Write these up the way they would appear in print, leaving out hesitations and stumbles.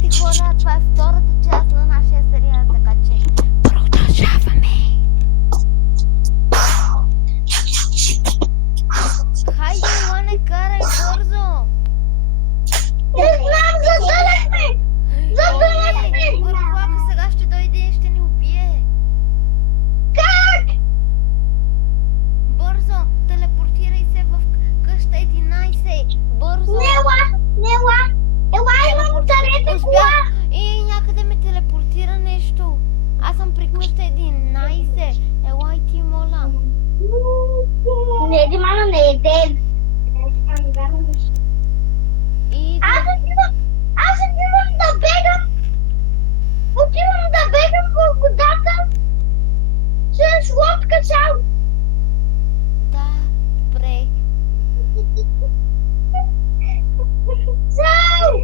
Здравейте хора, това е втората част на нашия сериал, така че продължаваме. Хайде, Илане, карай бързо! Не знам, задънахме! Задънахме! Върхлака сега ще дойде и ще ни убие. Как? Бързо, телепортирай се в къща 11. Бързо! Нела! Ела, имам тарета кола! И някъде ме телепортира нещо. Аз съм при къща 11. Ела и ти, моля. Не, Димана не е ден. И Аз отивам да бегам. Отивам да бегам в водата. С лодка цял. да, добре. Цял!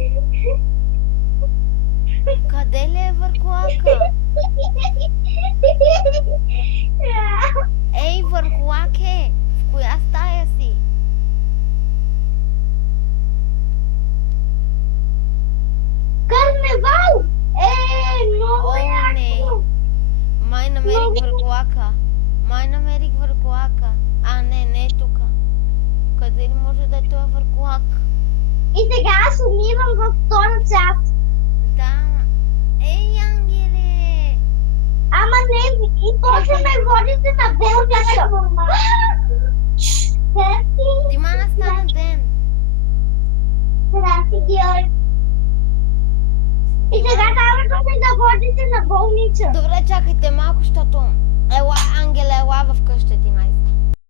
Къде ли е върхлака? Ей, върхлаке! В коя стая си? Карневал! Много О, не. яко! Май намерих Много. върхлака. Май намерих върхлака. А, не е тук. Къде ли може да е този върхлак? И сега аз умивам във втора част. Да. Ей, ангеле! Ама не, и после ме водите на болница. Димана, стана ден. Здрасти, Георг. И сега трябва да ме да водите на болница. Добре, чакайте малко, защото... Ела, ангеле, ела в къща 11.